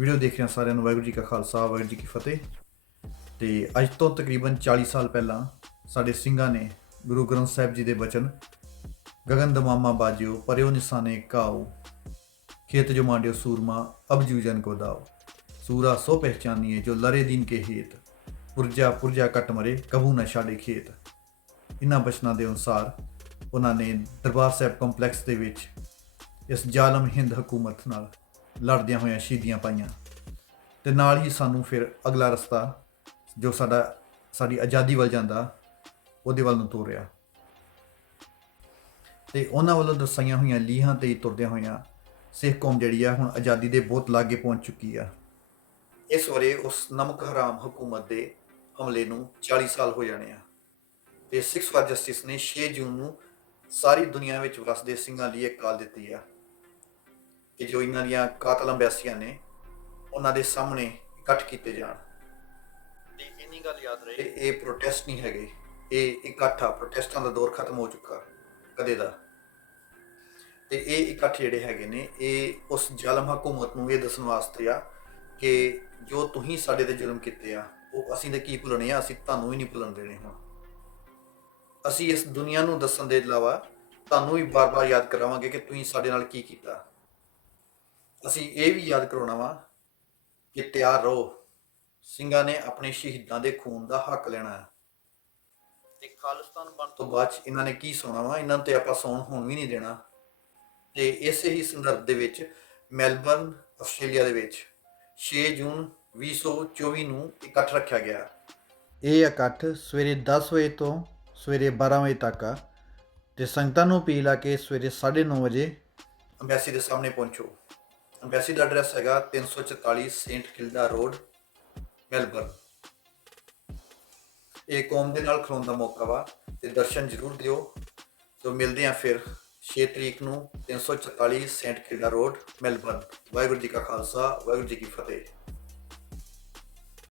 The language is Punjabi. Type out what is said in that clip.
ਵੀਡੀਓ ਦੇਖ ਰਹੇ ਸਾਰਿਆਂ ਨੂੰ, ਵਾਹਿਗੁਰੂ ਜੀ ਕਾ ਖਾਲਸਾ, ਵਾਹਿਗੁਰੂ ਜੀ ਕੀ ਫਤਿਹ। ਤੇ ਅੱਜ ਤੋਂ ਤਕਰੀਬਨ 40 ਸਾਲ ਪਹਿਲਾਂ ਸਾਡੇ ਸਿੰਘਾਂ ਨੇ ਗੁਰੂ ਗ੍ਰੰਥ ਸਾਹਿਬ ਜੀ ਦੇ ਬਚਨ, ਗਗਨ ਦਮਾਮਾ ਬਾਜਿਓ, ਪਰਿਓ ਨਿਸ਼ਾਨੇ ਕਾਉ ਖੇਤ ਜੋ ਮਾਂਡਿਓ ਸੂਰਮਾ, ਅਬ ਜੂਜਨ ਕੋ ਦਾਓ। ਸੂਰਾ ਸੋ ਪਹਿਚਾਨੀਏ ਜੋ ਲਰੇ ਦਿਨ ਕੇ ਹੇਤ, ਪੁਰਜਾ ਪੁਰਜਾ ਕਟ ਮਰੇ ਕਬੂ ਨਾ ਛਾੜੇ ਖੇਤ। ਇਨ੍ਹਾਂ ਬਚਨਾਂ ਦੇ ਅਨੁਸਾਰ ਉਹਨਾਂ ਨੇ ਦਰਬਾਰ ਸਾਹਿਬ ਕੰਪਲੈਕਸ ਦੇ ਵਿੱਚ ਇਸ ਜ਼ਾਲਮ ਹਿੰਦ ਹਕੂਮਤ ਨਾਲ ਲੜਦਿਆਂ ਹੋਇਆਂ ਸ਼ਹੀਦੀਆਂ ਪਾਈਆਂ। ਤੇ ਨਾਲ ਹੀ ਸਾਨੂੰ ਫਿਰ ਅਗਲਾ ਰਸਤਾ, ਜੋ ਸਾਡਾ, ਸਾਡੀ ਆਜ਼ਾਦੀ ਵੱਲ ਜਾਂਦਾ, ਉਹਦੇ ਵੱਲ ਨੂੰ ਤੋਰਿਆ। ਤੇ ਉਹਨਾਂ ਵੱਲੋਂ ਦਰਸਾਈਆਂ ਹੋਈਆਂ ਲੀਹਾਂ ਤੇ ਤੁਰਦਿਆਂ ਹੋਇਆਂ ਸਿੱਖ ਕੌਮ ਜਿਹੜੀ ਆ, ਹੁਣ ਆਜ਼ਾਦੀ ਦੇ ਬਹੁਤ ਲਾਗੇ ਪਹੁੰਚ ਚੁੱਕੀ ਆ। ਇਸ ਵਰੇ ਉਸ ਨਮਕ ਹਰਾਮ ਹਕੂਮਤ ਦੇ ਹਮਲੇ ਨੂੰ 40 ਸਾਲ ਹੋ ਜਾਣੇ ਆ। ਤੇ ਸਿਕਸ ਫਾਰ ਜਸਟਿਸ ਨੇ 6 ਜੂਨ ਨੂੰ ਸਾਰੀ ਦੁਨੀਆ ਵਿੱਚ ਵਸਦੇ ਸਿੰਘਾਂ ਲਈ ਇੱਕ ਕਾਲ ਦਿੱਤੀ ਆ। ਕਿ ਜੋ ਇਹਨਾਂ ਦੀਆਂ ਕਾਤਲ ਅੰਬੈਸੀਆਂ ਨੇ ਉਹਨਾਂ ਦੇ ਸਾਹਮਣੇ ਇਕੱਠ ਕੀਤੇ ਜਾਣ। ਤੇ ਇੰਨੀ ਗੱਲ ਯਾਦ ਰਹੇ। ਇਹ ਪ੍ਰੋਟੈਸਟ ਨਹੀਂ ਹੈਗੇ। ਇਹ ਇਕੱਠ ਪ੍ਰੋਟੈਸਟਾਂ ਦਾ ਦੌਰ ਖਤਮ ਹੋ ਚੁੱਕਾ ਕਦੇ ਦਾ। ਤੇ ਇਹ ਇਕੱਠ ਜਿਹੜੇ ਹੈਗੇ ਨੇ ਇਹ ਉਸ ਜ਼ਾਲਮ ਹਕੂਮਤ ਨੂੰ ਇਹ ਦੱਸਣ ਵਾਸਤੇ ਆ ਕਿ ਜੋ ਤੁਸੀਂ ਸਾਡੇ ਤੇ ਜ਼ੁਲਮ ਕੀਤੇ ਆ ਉਹ ਅਸੀਂ ਤੇ ਕੀ ਭੁੱਲਣੇ ਆ? ਅਸੀਂ ਤੁਹਾਨੂੰ ਵੀ ਨਹੀਂ ਭੁੱਲਣ ਦੇਣੇ ਹੁਣ। ਅਸੀਂ ਇਸ ਦੁਨੀਆ ਨੂੰ ਦੱਸਣ ਦੇ ਇਲਾਵਾ ਤੁਹਾਨੂੰ ਵੀ ਬਾਰ-ਬਾਰ ਯਾਦ ਕਰਾਵਾਂਗੇ ਕਿ ਤੁਸੀਂ ਸਾਡੇ ਨਾਲ ਕੀ ਕੀਤਾ। ਅਸੀਂ ਇਹ ਵੀ ਯਾਦ ਕਰਾਉਣਾ ਵਾ ਕਿ ਤਿਆਰ ਰਹੋ। ਸਿੰਘਾਂ ਨੇ ਆਪਣੇ ਸ਼ਹੀਦਾਂ ਦੇ ਖੂਨ ਦਾ ਹੱਕ ਲੈਣਾ ਹੈ। ਤੇ ਖਾਲਿਸਤਾਨ ਬਣ ਤੋਂ ਬਾਅਦ ਇਹਨਾਂ ਨੇ ਕੀ ਸੋਣਾ ਵਾ? ਇਹਨਾਂ ਤੇ ਆਪਾਂ ਸੌਣ ਹੋਣ ਵੀ ਨਹੀਂ ਦੇਣਾ। ਤੇ ਇਸੇ ਹੀ ਸੰਦਰਭ ਦੇ ਵਿੱਚ ਮੈਲਬਰਨ ਆਸਟ੍ਰੇਲੀਆ ਦੇ ਵਿੱਚ 6 ਜੂਨ 2024 ਨੂੰ ਇਕੱਠ ਰੱਖਿਆ ਗਿਆ। ਇਹ ਇਕੱਠ ਸਵੇਰੇ 10 ਵਜੇ ਤੋਂ ਸਵੇਰੇ 12 ਵਜੇ ਤੱਕ ਆ। ਤੇ ਸੰਗਤਾਂ ਨੂੰ ਅਪੀਲ ਆ ਕਿ ਸਵੇਰੇ 9:30 ਵਜੇ ਅੰਬੈਸੀ ਦੇ ਸਾਹਮਣੇ ਪਹੁੰਚੋ। ਅੰਬੈਸੀ ਦਾ ਐਡਰੈਸ ਹੈਗਾ 344 ਸੇਂਟ ਕਿਲਡਾ ਰੋਡ, ਮੈਲਬਰਨ। ਇਹ ਕੌਮ ਦੇ ਨਾਲ ਖਲੋਣ ਦਾ ਮੌਕਾ ਵਾ ਤੇ ਦਰਸ਼ਨ ਜ਼ਰੂਰ ਦਿਓ। ਸੋ ਮਿਲਦੇ ਆ ਫਿਰ 6 ਤਰੀਕ ਨੂੰ 344 Saint Kilda Road, Melbourne. Waheguru ji ਕਾ ਖਾਲਸਾ, ਵਾਹਿਗੁਰੂ ਜੀ ਕੀ ਫਤਿਹ।